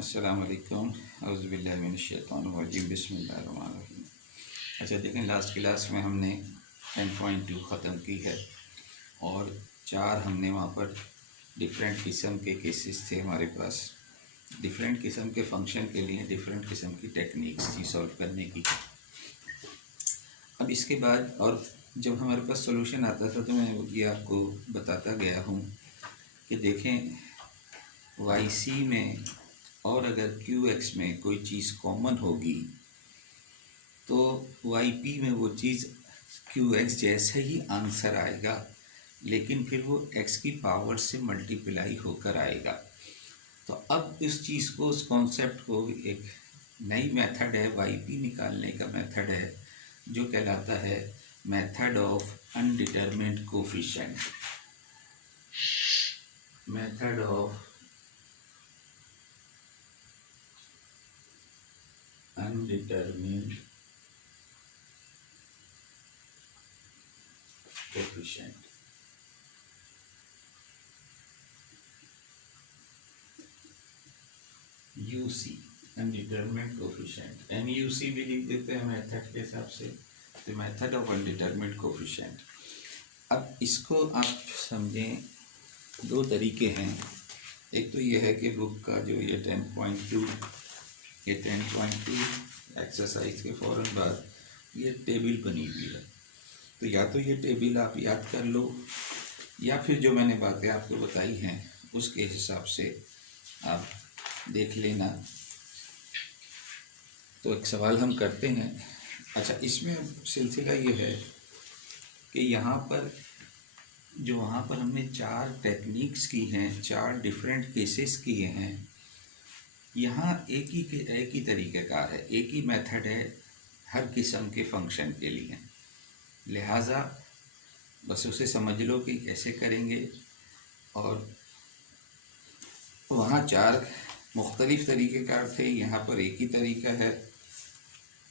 अस्सलाम वालेकुम औज़ुबिल्लाहि मिनश्शैतानिर्रजीम बिस्मिल्लाहिर्रहमानिर्रहीम। अच्छा देखें, लास्ट क्लास में हमने 10.2 ख़त्म की है और 4 हमने वहाँ पर डिफरेंट किस्म के केसेस थे हमारे पास। डिफरेंट किस्म के फंक्शन के लिए डिफरेंट किस्म की टेक्निक्स थी सॉल्व करने की। अब इसके बाद और जब हमारे पास सॉल्यूशन आता था तो मैं ये आपको बताता गया हूँ कि देखें वाई सी में और अगर क्यू एक्स में कोई चीज़ कॉमन होगी तो वाई पी में वो चीज़ क्यू एक्स जैसे ही आंसर आएगा, लेकिन फिर वो एक्स की पावर से मल्टीप्लाई होकर आएगा। तो अब इस चीज़ को, उस कॉन्सेप्ट को, एक नई मेथड है वाई पी निकालने का मेथड है जो कहलाता है method of undetermined coefficient. Method of undetermined coefficient. UC undetermined coefficient, MUC भी लिख देते हैं मेथड के हिसाब से, तो मेथड ऑफ अनडिटरमिन्ड कोफिशिएंट। अब इसको आप समझें, दो तरीके हैं। एक तो ये है कि बुक का जो ये 10.2 एक्सरसाइज के फ़ौरन बाद ये टेबल बनी हुई है, तो या तो ये टेबल आप याद कर लो या फिर जो मैंने बातें आपको बताई हैं उसके हिसाब से आप देख लेना। तो एक सवाल हम करते हैं। अच्छा, इसमें सिलसिला ये है कि यहाँ पर जो वहाँ पर हमने 4 टेक्निक्स की हैं, 4 डिफरेंट केसेस किए हैं, यहाँ एक ही तरीक़ेकार है, एक ही मेथड है हर किस्म के फंक्शन के लिए। लिहाजा बस उसे समझ लो कि कैसे करेंगे। और वहाँ 4 मुख्तलिफ़ तरीक़ेकार थे, यहाँ पर एक ही तरीका है।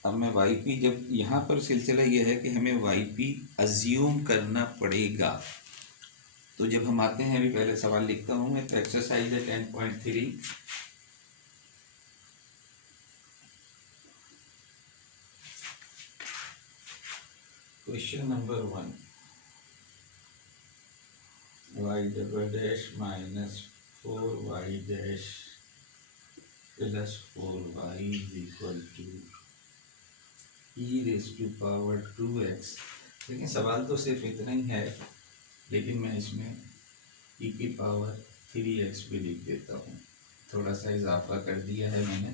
अब मैं वाई पी, जब यहाँ पर सिलसिला ये है कि हमें वाई पी अज्यूम करना पड़ेगा। तो जब हम आते हैं, अभी पहले सवाल लिखता हूँ मैं, तो एक्सरसाइज है 10.3। Question number 1, y double dash minus 4y dash plus 4y is equal to e⁻² 2x। लेकिन सवाल तो सिर्फ इतना ही है, लेकिन मैं इसमें e⁻³ भी लिख देता हूँ। थोड़ा सा इजाफा कर दिया है मैंने।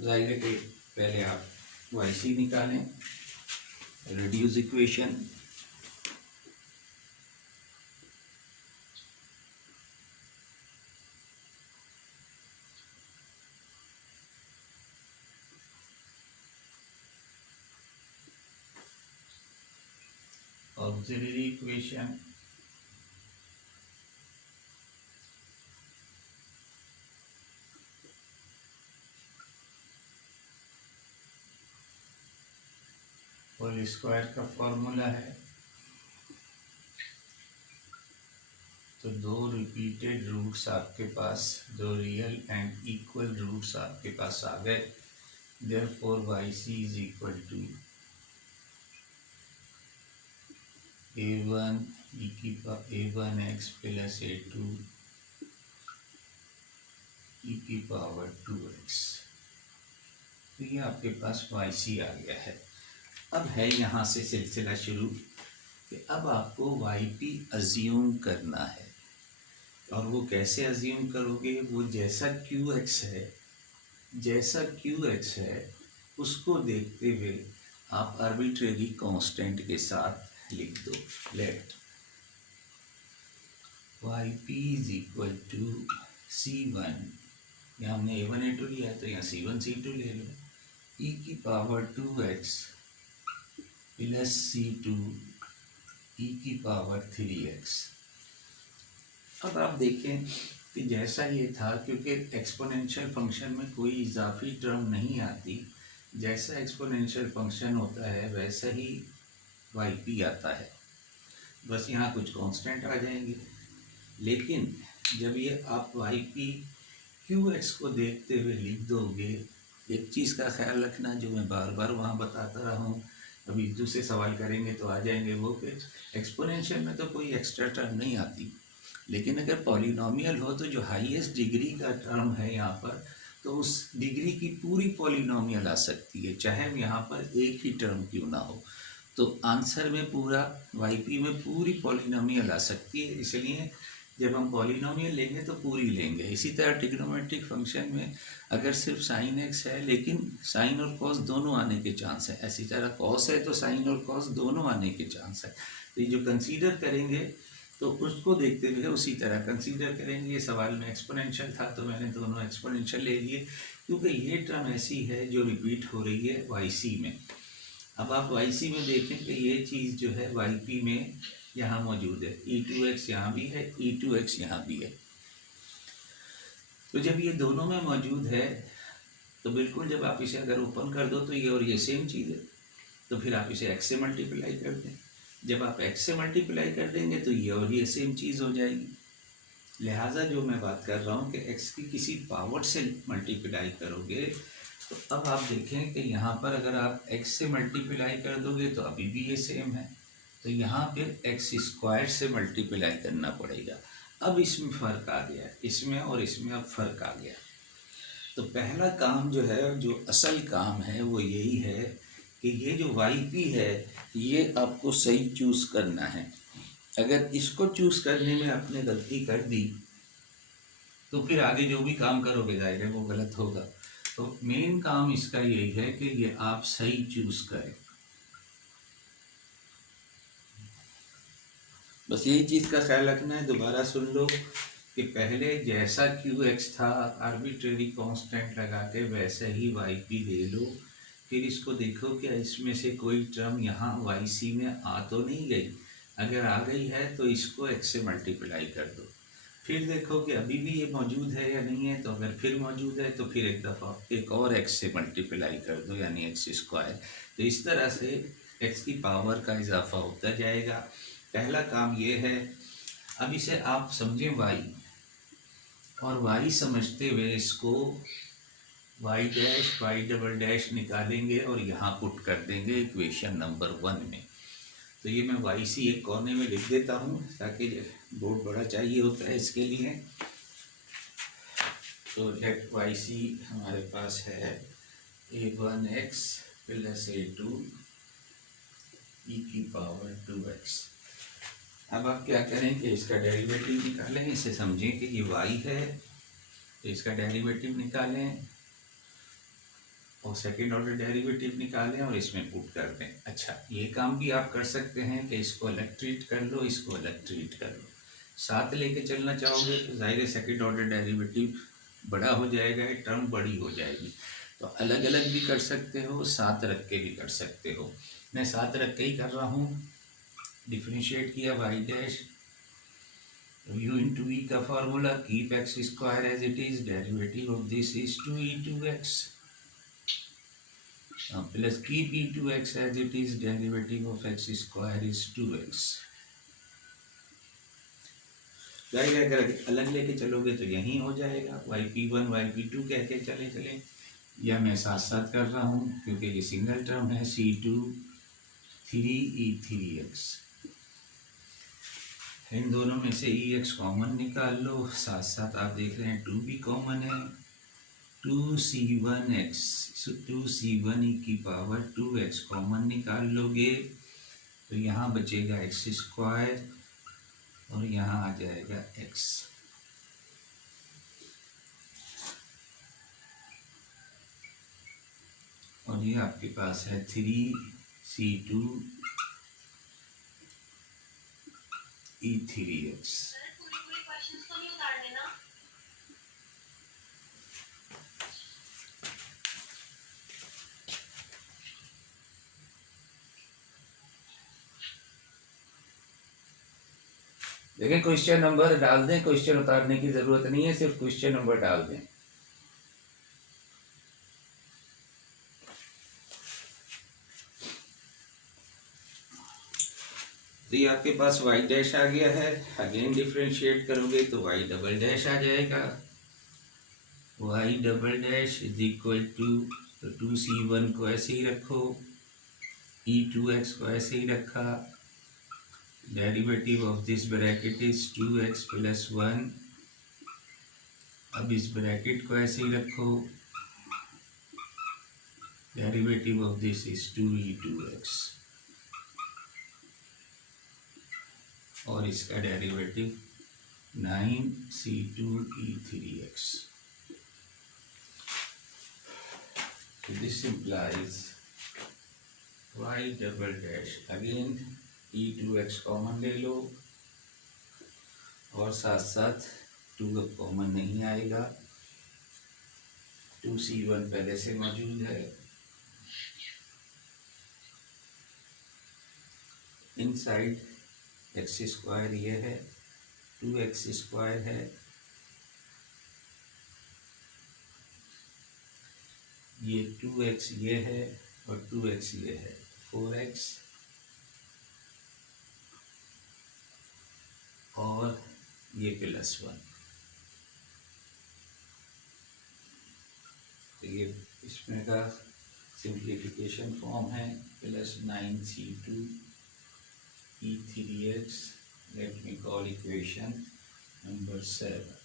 जाहिर है कि पहले आप वाई सी निकालें, reduce equation. Auxiliary equation, whole square का फॉर्मूला है। तो 2 रिपीटेड रूट्स आपके पास, 2 रियल एंड इक्वल रूट्स आपके पास आ गए। Therefore y c is equal to a1 plus a2 e⁻²x। तो ये आपके पास वाई सी आ गया है। अब है यहाँ से सिलसिला शुरू कि अब आपको वाई पी अज्यूम करना है। और वो कैसे अज्यूम करोगे? वो जैसा क्यू एक्स है उसको देखते हुए आप आर्बिट्रेरी कांस्टेंट के साथ लिख दो। Let y p is equal to C1, यहाँ हमने A1 A2 लिया है तो यहाँ C1 C2 ले लो, e⁻²x प्लस C2 e⁻3x। अब आप देखें कि जैसा ये था, क्योंकि एक्सपोनेंशियल फंक्शन में कोई इजाफी टर्म नहीं आती, जैसा एक्सपोनेंशियल फंक्शन होता है वैसा ही वाई पी आता है। बस यहाँ कुछ कांस्टेंट आ जाएंगे। लेकिन जब ये आप वाई पी क्यू एक्स को देखते हुए लिख दोगे, एक चीज़ का ख्याल रखना जो मैं बार बार वहाँ बताता रहा हूँ, अभी दूसरे सवाल करेंगे तो आ जाएंगे वो कि एक्सपोनेंशियल में तो कोई एक्स्ट्रा टर्म नहीं आती, लेकिन अगर पॉलिनॉमियल हो तो जो हाईएस्ट डिग्री का टर्म है यहाँ पर, तो उस डिग्री की पूरी पॉलिनॉमियल आ सकती है, चाहे यहाँ पर एक ही टर्म क्यों ना हो। तो आंसर में पूरा वाईपी में पूरी पॉलिनॉमियल आ सकती है, इसलिए जब हम पॉलिनॉमियल लेंगे तो पूरी लेंगे। इसी तरह ट्रिग्नोमेट्रिक फंक्शन में अगर सिर्फ साइन एक्स है लेकिन साइन और कॉस दोनों आने के चांस है, इसी तरह कॉस है तो साइन और कॉस दोनों आने के चांस है। तो ये जो कंसीडर करेंगे तो उसको देखते हुए उसी तरह कंसीडर करेंगे। ये सवाल में एक्सपोनेंशियल था तो मैंने दोनों एक्सपोनेंशियल ले लिए, क्योंकि ये टर्म ऐसी है जो रिपीट हो रही है वाई सी में। अब आप वाई सी में देखें कि ये चीज़ जो है वाई पी में यहाँ मौजूद है, e2x यहाँ भी है, e2x यहाँ भी है। तो जब ये दोनों में मौजूद है तो बिल्कुल जब आप इसे अगर ओपन कर दो तो ये और ये सेम चीज़ है, तो फिर आप इसे x से मल्टीप्लाई कर दें। जब आप x से मल्टीप्लाई कर देंगे तो ये और ये सेम चीज़ हो जाएगी। लिहाजा जो मैं बात कर रहा हूँ कि x की किसी पावर से मल्टीप्लाई करोगे, तो अब आप देखें कि यहाँ पर अगर आप x से मल्टीप्लाई कर दोगे तो अभी भी ये सेम है, तो यहाँ फिर एक्स स्क्वायर से मल्टीप्लाई करना पड़ेगा। अब इसमें फ़र्क आ गया, इसमें और इसमें अब फ़र्क आ गया। तो पहला काम जो है, जो असल काम है वो यही है कि ये जो वाई पी है ये आपको सही चूज़ करना है। अगर इसको चूज़ करने में आपने गलती कर दी तो फिर आगे जो भी काम करोगे जाहिर है वो गलत होगा। तो मेन काम इसका यही है कि ये आप सही चूज़ करें। बस यही चीज़ का ख्याल रखना है। दोबारा सुन लो कि पहले जैसा क्यू एक्स था आर्बिट्रेरी कांस्टेंट लगा के वैसे ही वाई पी ले लो। फिर इसको देखो कि इसमें से कोई टर्म यहाँ वाई सी में आ तो नहीं गई, अगर आ गई है तो इसको एक्स से मल्टीप्लाई कर दो। फिर देखो कि अभी भी ये मौजूद है या नहीं है, तो अगर फिर मौजूद है तो फिर एक दफ़ा एक और एक्स से मल्टीप्लाई कर दो यानी एक्स स्क्वायर। तो इस तरह से एक्स की पावर का इजाफा होता जाएगा। पहला काम ये है। अब इसे आप समझें वाई, और वाई समझते हुए इसको y dash y double dash निकालेंगे और यहाँ पुट कर देंगे इक्वेशन नंबर 1 में। तो ये मैं वाई सी एक कोने में लिख देता हूँ ताकि बोर्ड बड़ा चाहिए होता है इसके लिए। तो लेट वाई सी हमारे पास है a1x प्लस a2 e की पावर 2x। अब आप क्या करें कि इसका डेरिवेटिव निकालें। इसे समझें कि ये y है तो इसका डेरिवेटिव निकालें और सेकंड ऑर्डर डेरिवेटिव निकालें और इसमें पुट कर दें। अच्छा, ये काम भी आप कर सकते हैं कि इसको अलग ट्रीट कर लो, इसको अलग ट्रीट कर लो। साथ लेके चलना चाहोगे तो जाहिर है सेकंड ऑर्डर डेरिवेटिव बड़ा हो जाएगा, ये टर्म बड़ी हो जाएगी। तो अलग अलग भी कर सकते हो, साथ रख के भी कर सकते हो। मैं साथ रख के ही कर रहा हूँ। डिफ्रेंशिएट किया y dash u into v का formula, keep x square as it is, derivative of this is 2e2x plus keep e2x as it is, derivative of x square is 2x। जाहिर है अगर अलग लेके चलोगे तो यहीं हो जाएगा, yp1 yp2 कह के चले या मैं साथ साथ कर रहा हूँ क्योंकि ये सिंगल टर्म है c2 3e3x। इन दोनों में से ex कॉमन निकाल लो, साथ साथ आप देख रहे हैं 2 भी कॉमन है, 2c1x 2c1 e की पावर 2x कॉमन निकाल लोगे तो यहाँ बचेगा एक्स स्क्वायर और यहाँ आ जाएगा x। और ये आपके पास है 3c2 e3x। देखें क्वेश्चन नंबर डाल दें, क्वेश्चन उतारने की ज़रूरत नहीं है, सिर्फ क्वेश्चन नंबर डाल दें। तो ये आपके पास वाई डैश आ गया है। अगेन डिफ्रेंशिएट करोगे तो वाई डबल डैश आ जाएगा। Y double dash is equal to, तो 2c1 को ऐसे ही रखो, e2x को ऐसे ही रखा, derivative of this bracket is 2x plus 1। अब इस ब्रैकेट को ऐसे ही रखो, derivative of this is 2e2x, और इसका derivative 9c2e3x। This implies y double dash, again e2x common ले लो, और साथ साथ 2 अब कॉमन नहीं आएगा, 2c1 पहले से मौजूद है। इनसाइड एक्स स्क्वायर ये है, 2x स्क्वायर है, ये 2x ये है, और 2x ये है, 4x, और ये प्लस 1। तो ये इसमें का सिंप्लीफिकेशन फॉर्म है, plus 9c2e3x, let me call equation number 7।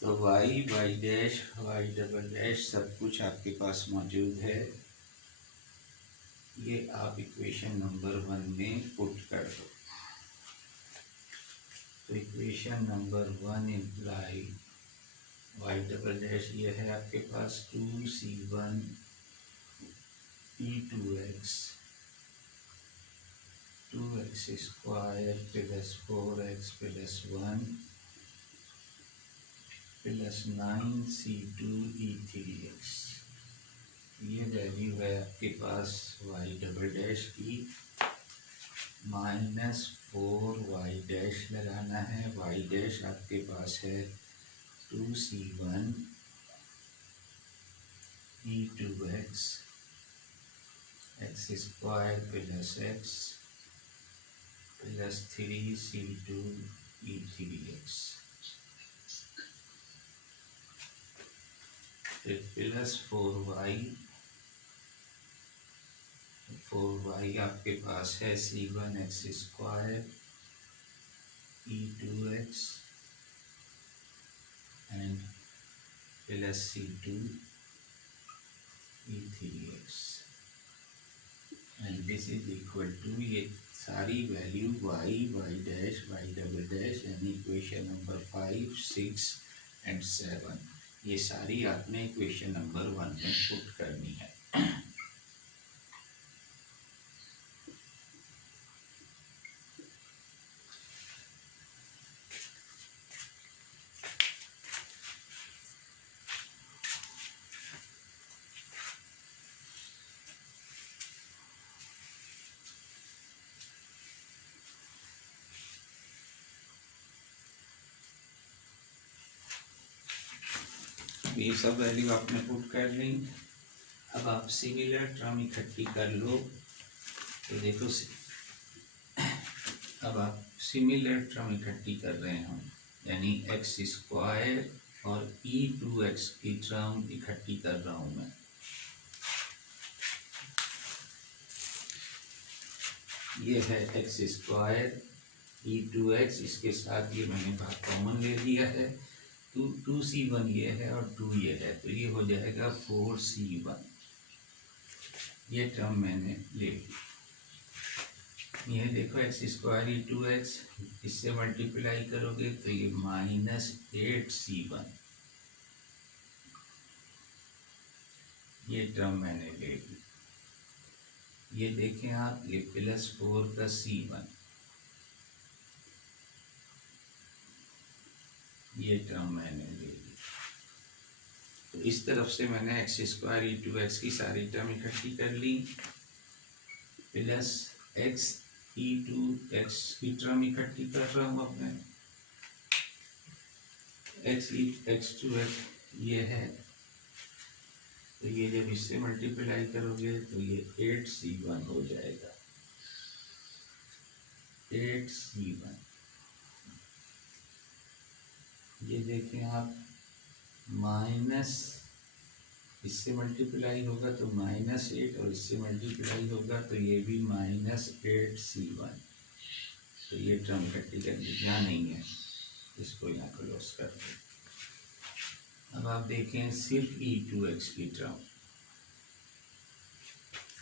तो y, y dash, y double dash सब कुछ आपके पास मौजूद है। ये आप इक्वेशन नंबर 1 में पुट कर दो। तो equation number 1 imply y double dash ये है आपके पास 2c1 e2x, 2x square plus 4x plus 1 plus 9c2e3x। ये वैल्यू है आपके पास y डबल डैश की, -4y डैश लगाना है। y डैश आपके पास है 2c1 e2x, x square plus x plus 3c2e3x, plus 4y आपके पास है c1x square e2x and plus c2e3x, and this is equal to, ये सारी value y, y dash, y double dash यानी इक्वेशन नंबर 5, 6 एंड 7, ये सारी आपने equation number 1 में पुट करनी है। ये सब वैल्यू आपने पुट कर ली। अब आप सिमिलर टर्म इकट्ठी कर लो। तो देखो, अब आप सिमिलर टर्म इकट्ठी कर रहे हैं हम, यानी एक्स स्क्वायर और e2x की टर्म इकट्ठी कर रहा हूँ मैं। ये है एक्स स्क्वायर e2x, इसके साथ ये मैंने भाग कॉमन ले लिया है, 2c1 ये है और 2 ये है, तो ये हो जाएगा 4c1। ये टर्म मैंने ले ली। ये देखो एक्स स्क्वायर e2x, इससे मल्टीप्लाई करोगे तो ये -8c1, ये टर्म मैंने ले ली। ये देखें आप, ये +4 का c1, ये टर्म मैंने ले ली। तो इस तरफ से मैंने एक्स स्क्वायर e2x की सारी टर्म इकट्ठी कर ली, प्लस एक्स e2x की टर्म इकट्ठी कर रहा हूँ अब मैं। x2x ये है, तो ये जब इससे मल्टीप्लाई करोगे तो ये 8c1 हो जाएगा। 8C1, ये देखें आप, माइनस इससे मल्टीप्लाई होगा तो -8 और इससे मल्टीप्लाई होगा तो ये भी -8C1। तो ये टर्म इकट्ठी कर दी, यहाँ नहीं है, इसको यहाँ क्लोज कर दो। अब आप देखें सिर्फ e2x की टर्म,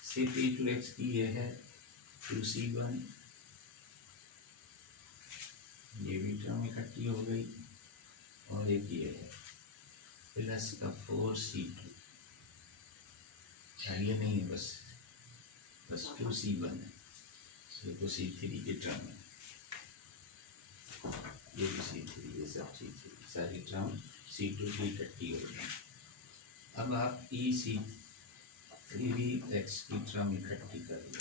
सिर्फ e2x की ये है 2C1, ये भी टर्म इकट्ठी हो गई, और एक ये है प्लस का 4C2, ये नहीं है, बस 2C1 है, ये तो C3 की टर्म है, ये भी C3, ये सब C3, सारी टर्म C2 की इकट्ठी हो गई। अब आप e3x की टर्म इकट्ठी कर लो,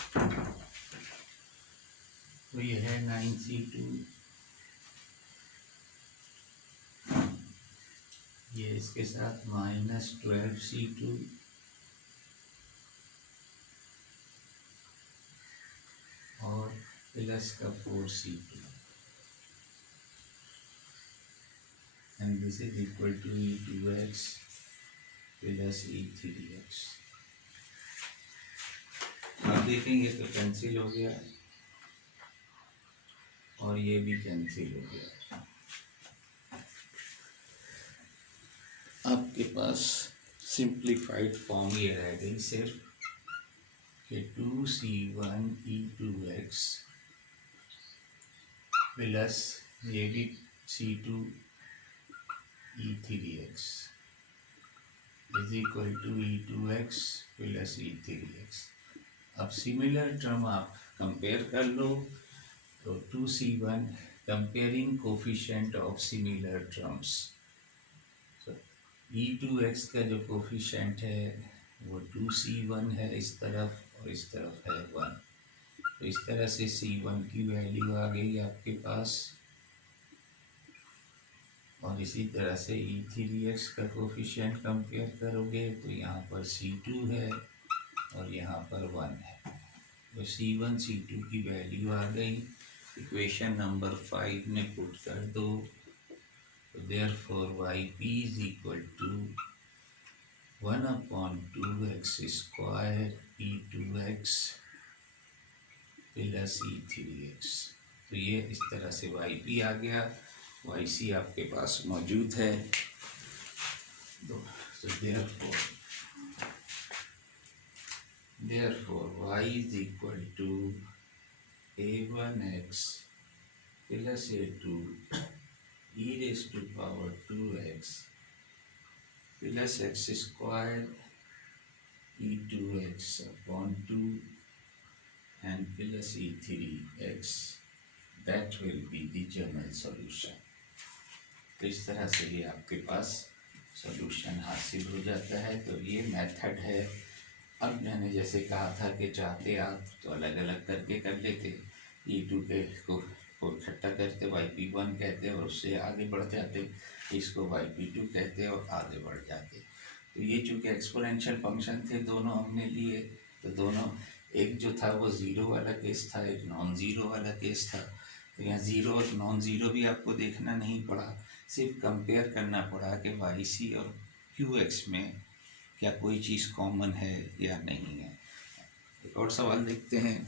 तो ये है 9C2, ये इसके साथ -12C2, और प्लस का 4C2, and this is equal to e2x plus e3x। आप देखेंगे तो कैंसिल हो गया, और ये भी कैंसिल हो गया। आपके पास सिंप्लीफाइड फॉर्म ये रह गई सिर्फ कि 2C1 e2x प्लस ये भी C2 e3x is equal to e2x plus e3x। अब सिमिलर टर्म आप कंपेयर कर लो, तो 2C1 comparing coefficient of similar terms, e2x का जो कोफिशिएंट है वो 2C1 है इस तरफ, और इस तरफ है 1, तो इस तरह से C1 की वैल्यू आ गई आपके पास, और इसी तरह से e3x का कोफिशिएंट कंपेयर करोगे तो यहाँ पर C2 है और यहाँ पर 1 है, तो C1 C2 की वैल्यू आ गई, इक्वेशन नंबर 5 में पुट कर दो, तो therefore yp is equal to 1/2x square e2x plus e3x। तो ये इस तरह से yp आ गया, yc आपके पास मौजूद है, तो therefore y is equal to a1x plus a2 e raised to power 2x plus x square e2x upon 2 and plus e3x, that will be the general solution। तो इस तरह से ये आपके पास सॉल्यूशन हासिल हो जाता है। तो ये मेथड है। अब मैंने जैसे कहा था कि चाहते आप तो अलग अलग करके कर लेते, e2 के को इकट्ठा करते yp1 कहते और उससे आगे बढ़ जाते, इसको yp2 कहते और आगे बढ़ जाते। तो ये चूँकि एक्सपोनेंशियल फंक्शन थे दोनों हमने लिए, तो दोनों एक जो था वो ज़ीरो वाला केस था, एक नॉन ज़ीरो वाला केस था। तो यहाँ ज़ीरो और नॉन ज़ीरो भी आपको देखना नहीं पड़ा, सिर्फ कंपेयर करना पड़ा कि yc और qx में क्या कोई चीज़ कॉमन है या नहीं है। एक और सवाल देखते हैं।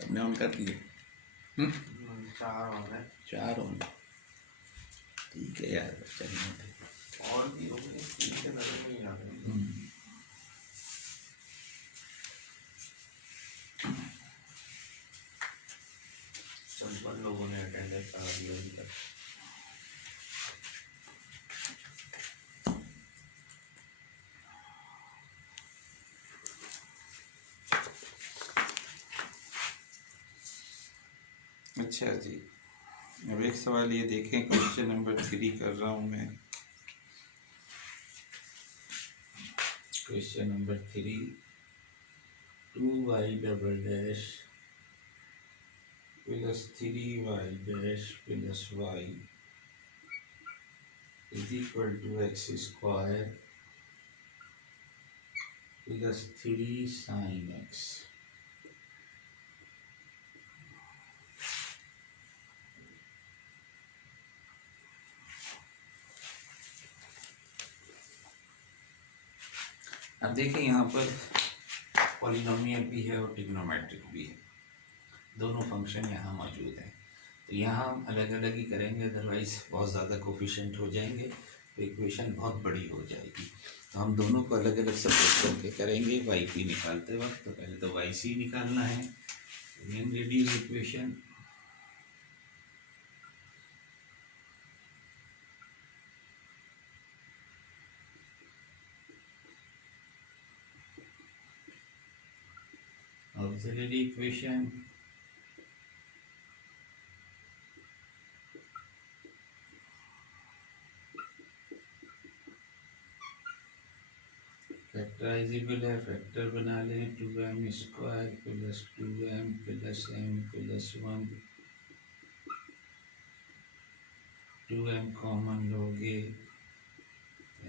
हमने ऑन कर दिए, 4 ऑन, ठीक है यार, चलिए और भी हो गए, ठीक है, नजर नहीं आ रहे। चंपल लोगों ने अटेंडेंस करा दिया अभी तक। अच्छा जी, अब एक सवाल ये देखें, क्वेश्चन नंबर 3 कर रहा हूँ मैं। Question number 3, 2y double dash plus 3y dash plus y is equal to x square plus 3 sine x. अब देखिए यहाँ पर पॉलिनोमियल भी है और ट्रिग्नोमेट्रिक भी है, दोनों फंक्शन यहाँ मौजूद हैं। तो यहाँ हम अलग अलग ही करेंगे, अदरवाइज़ बहुत ज़्यादा कोफिशिएंट हो जाएंगे तो इक्वेशन बहुत बड़ी हो जाएगी। तो हम दोनों को अलग अलग सपोज करके करेंगे वाई पी निकालते वक्त। तो पहले तो वाई सी निकालना है, reduce equation. Auxiliary equation, factorizable है, फैक्टर बना लें 2m square plus 2m plus m plus 1, 2m common लोगे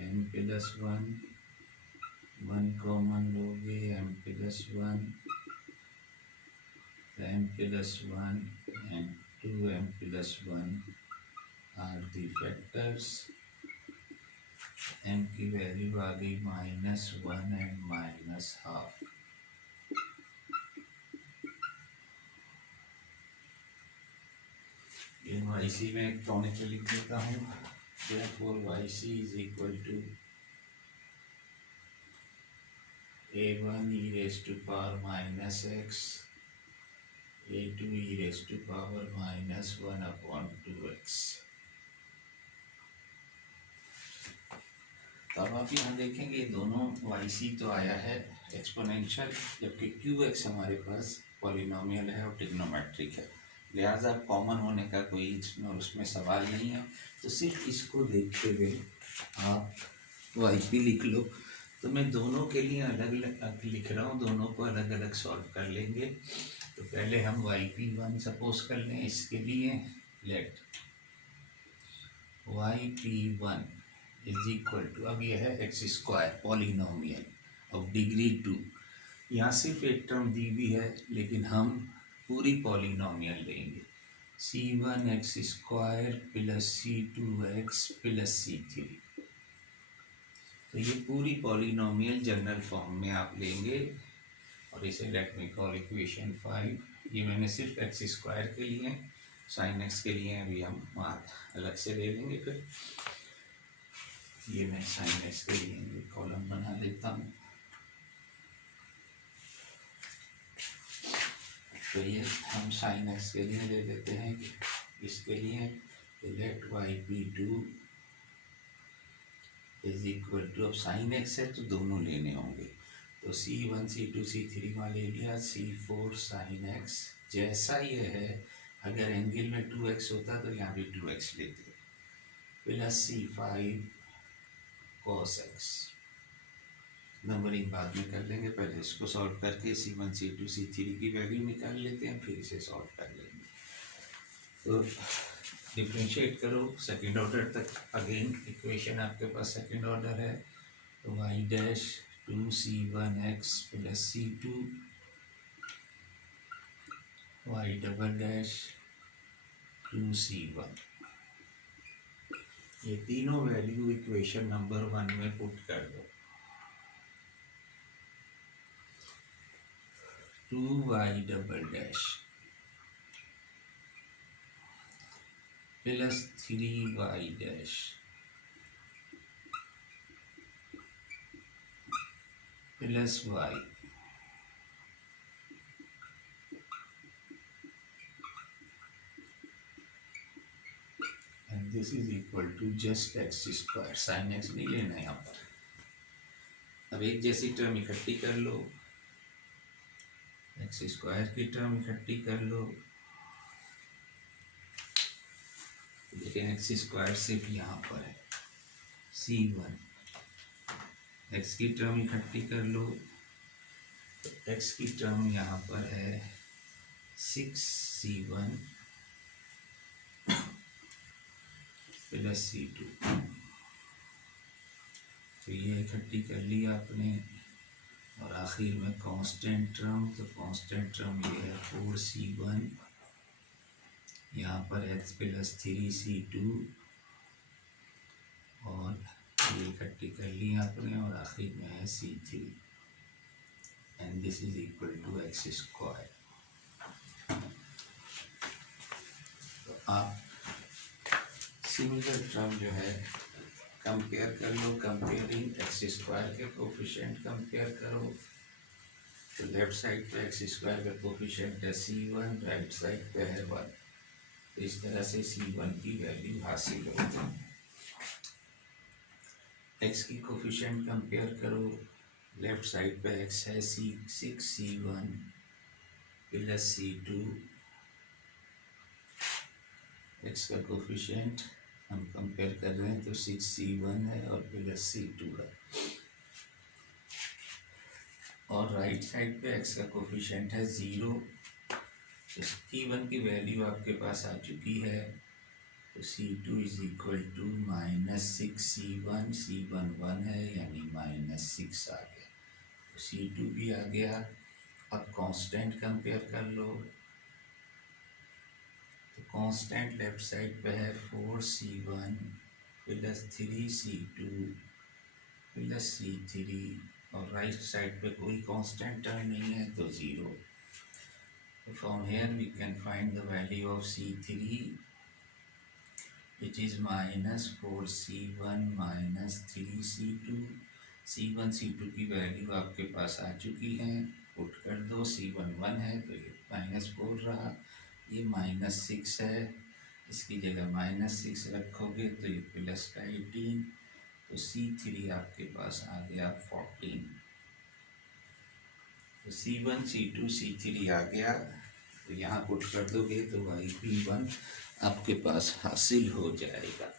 m प्लस 1, 1 कॉमन लोगे m plus 1, m plus 1 and 2m plus 1 are the factors. m की value आ गई -1 एंड -12। वाई सी में एक टॉनिक लिख देता हूँ, therefore y c is equal to a1 e raised to power minus x, a2 e raised to power minus 1 upon 2x। तो अब आप यहाँ देखेंगे दोनों वाई सी तो आया है एक्सपोनेंशियल, जबकि क्यू एक्स हमारे पास पॉलिनोमियल है और ट्रिग्नोमेट्रिक है, लिहाजा कॉमन होने का कोई उसमें सवाल नहीं है। तो सिर्फ इसको देखते हुए आप वाई पी लिख लो। तो मैं दोनों के लिए अलग अलग लिख रहा हूँ, दोनों को अलग अलग सॉल्व कर लेंगे। तो पहले हम वाई पी वन सपोज कर लें, इसके लिए let y p one is equal to, अब यह है x square polynomial of degree 2। यहाँ सिर्फ एक टर्म दी भी है लेकिन हम पूरी पॉलिनोमियल लेंगे, c1 x square plus c2 x plus c3। तो ये पूरी पॉलिनोमियल जनरल फॉर्म में आप लेंगे और इसे लेट मी कॉल इक्वेशन 5। ये मैंने सिर्फ एक्स स्क्वायर के लिए, साइन एक्स के लिए अभी हम अलग से ले लेंगे। फिर ये मैं साइन एक्स के लिए कॉलम बना लेता हूँ। तो ये हम साइन एक्स के लिए ले लेते हैं, इसके लिए let y p two is equal to, अब साइन एक्स है तो दोनों लेने होंगे, तो c1 c2 c3 वहाँ ले लिया, c4 साइन एक्स। जैसा ये है अगर एंगल में 2x होता तो यहाँ भी 2x लेते, plus c5 cos x. Numbering बाद में कर लेंगे, पहले इसको सॉल्व करके c1 c2 c3 की वैल्यू निकाल लेते हैं, फिर इसे सॉल्व कर लेंगे। तो डिफ्रेंशिएट करो सेकेंड ऑर्डर तक, अगेन इक्वेशन आपके पास सेकेंड ऑर्डर है। तो y dash 2c1x plus c2 y double dash 2c1, ये तीनों वैल्यू इक्वेशन नंबर 1 में पुट कर दो। 2y double dash plus 3y dash plus y and this is equal to just x square. Sine x नहीं लेना यहाँ पर। अब एक जैसी टर्म इकट्ठी कर लो, एक्स स्क्वायर की टर्म इकट्ठी कर लो। लेकिन एक्स स्क्वायर सिर्फ यहाँ पर है, c1 एक्स की टर्म इकट्ठी कर लो, तो एक्स की टर्म यहाँ पर है 6c1 प्लस c2। इकट्ठी कर ली आपने और आखिर में कांस्टेंट टर्म, तो कांस्टेंट टर्म ये है 4c1, यहाँ पर x प्लस 3c2 और ये इकट्ठी कर ली आपने और आखिर में है c3 and this is equal to x square. तो आप सिमिलर टर्म जो है कंपेयर कर लो, कंपेयरिंग एक्स स्क्वायर के कोफिशिएंट कंपेयर करो, तो लेफ्ट साइड पे एक्स स्क्वायर का कोफिशिएंट है c1, राइट साइड पे है 1, तो इस तरह से c1 की वैल्यू हासिल होगी। एक्स की कोफिशिएंट कंपेयर करो, लेफ्ट साइड पे एक्स है 6c1 प्लस c2, एक्स का कोफिशिएंट हम कंपेयर कर रहे हैं तो 6c1 है और प्लस c2 है, और राइट साइड पे एक्स का कोफिशिएंट है 0, तो c1 की वैल्यू आपके पास आ चुकी है, तो c2 is equal to -6c1, c1 1 है यानी -6 आ गया, तो c2 भी आ गया। अब कांस्टेंट कंपेयर कर लो, तो कांस्टेंट लेफ्ट साइड पे है 4c1 plus 3c2 plus c3 और राइट साइड पे कोई कांस्टेंट टर्म नहीं है तो 0। From here we can find the value of c3 which is -4c1 -3c2। c1 c2 की वैल्यू आपके पास आ चुकी है, पुट कर दो, c1 1 है तो ये -4 रहा, ये -6 है, इसकी जगह -6 रखोगे तो ये प्लस का 18, तो c3 आपके पास आ गया 14, तो c1 c2 c3 आ गया, तो यहाँ पुट कर दोगे तो yp1 आपके पास हासिल हो जाएगा।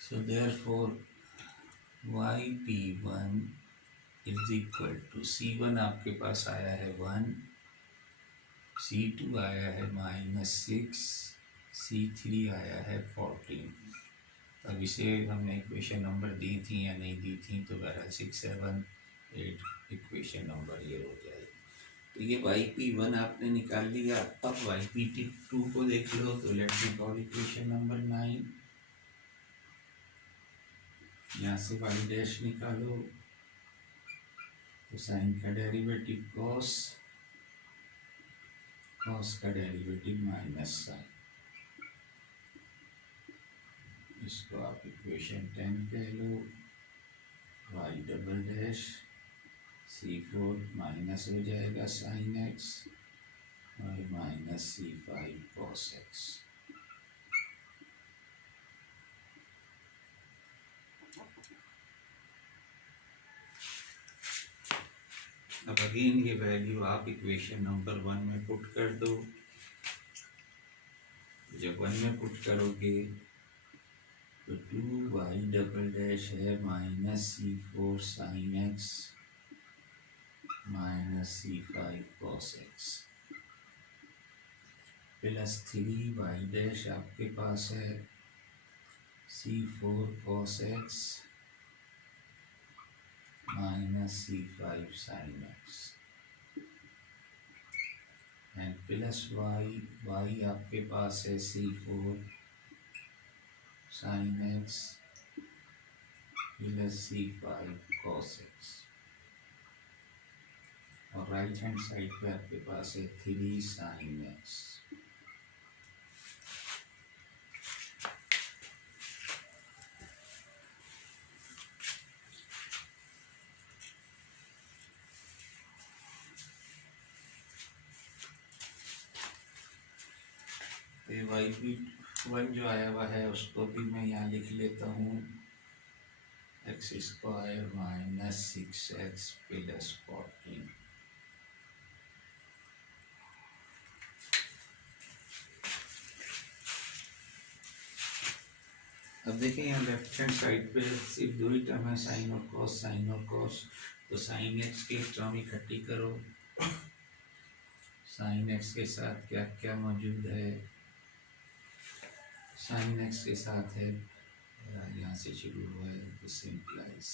So therefore yp1 is equal to c1 आपके पास आया है 1, c2 आया है -6, c3 आया है 14। अब इसे हमने इक्वेशन नंबर दी थी या नहीं दी थी, तो बहरहाल 6, 7, 8 इक्वेशन नंबर ये हो जाएगी। तो ये yp1 आपने निकाल लिया। अब yp2 को देख लो, तो let me call equation number 9, यहाँ से y डैश निकालो, तो साइन का डेरिवेटिव कॉस, कॉस का डेरिवेटिव माइनस साइन, इसको आप इक्वेशन 10 कह लो, y double dash c4 minus हो जाएगा साइन x और माइनस c5 cos x। अब अगेन ये वैल्यू आप इक्वेशन नंबर 1 में पुट कर दो, जब 1 में पुट करोगे तो 2y डबल डैश है -c4 sin x -c5 cos x plus 3y dash आपके पास है c4 cos x -c5 sin x and plus y आपके पास है c4 sin x plus c5 cos x, और राइट हैंड साइड पे आपके पास है 3 sin x। yp1 जो आया हुआ है उसको भी मैं यहाँ लिख लेता हूँ, x स्क्वायर -6x प्लस 14। अब देखें यहाँ लेफ्ट हैंड साइड पे सिर्फ 2 ही टर्म है, साइन और कॉस, साइन और कॉस, तो साइन एक्स के टर्म इकट्ठी करो साइन एक्स के साथ क्या क्या मौजूद है? साइन एक्स के साथ है, यहाँ से शुरू हुआ है, दिस इम्प्लाइज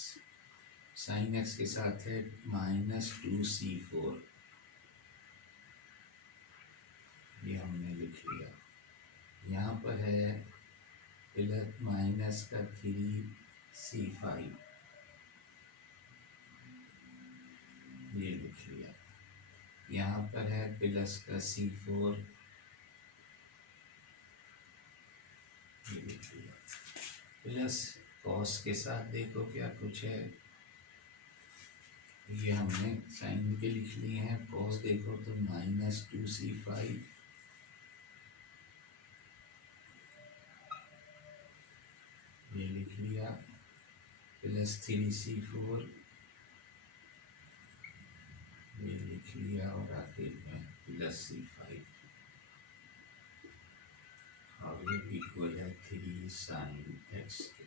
साइन एक्स के साथ है -2c4, ये हमने लिख लिया। यहाँ पर है प्लस माइनस का 3c5, ये लिख लिया। यहाँ पर है प्लस का c4, ये लिख लिया। प्लस कॉस के साथ देखो क्या कुछ है, ये हमने साइन के लिख लिए हैं। कॉस देखो तो -2c5, ये लिख लिया। प्लस 3c4, ये लिख लिया। और आखिर में प्लस c5, और ये इक्वल है 3 साइन एक्स के।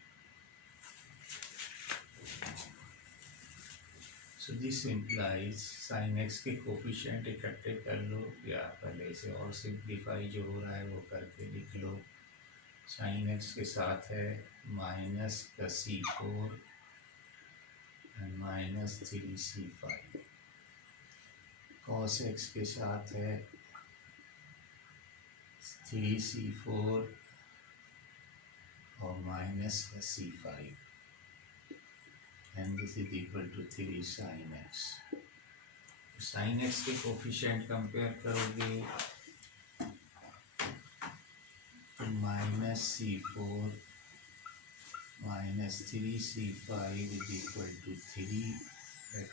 So this implies sine x के कोफिशिएंट इकट्ठे कर लो, या पहले से और सिंप्लीफाई जो हो रहा है वो करके लिख लो। साइन एक्स के साथ है माइनस का c4 and -3c5। Cos x के साथ है 3c4 और माइनस का c5, and this is equal to 3 sin x। sin x के कोफिशिएंट कंपेयर करोगे तो -c4 -3c5 is equal to 3, that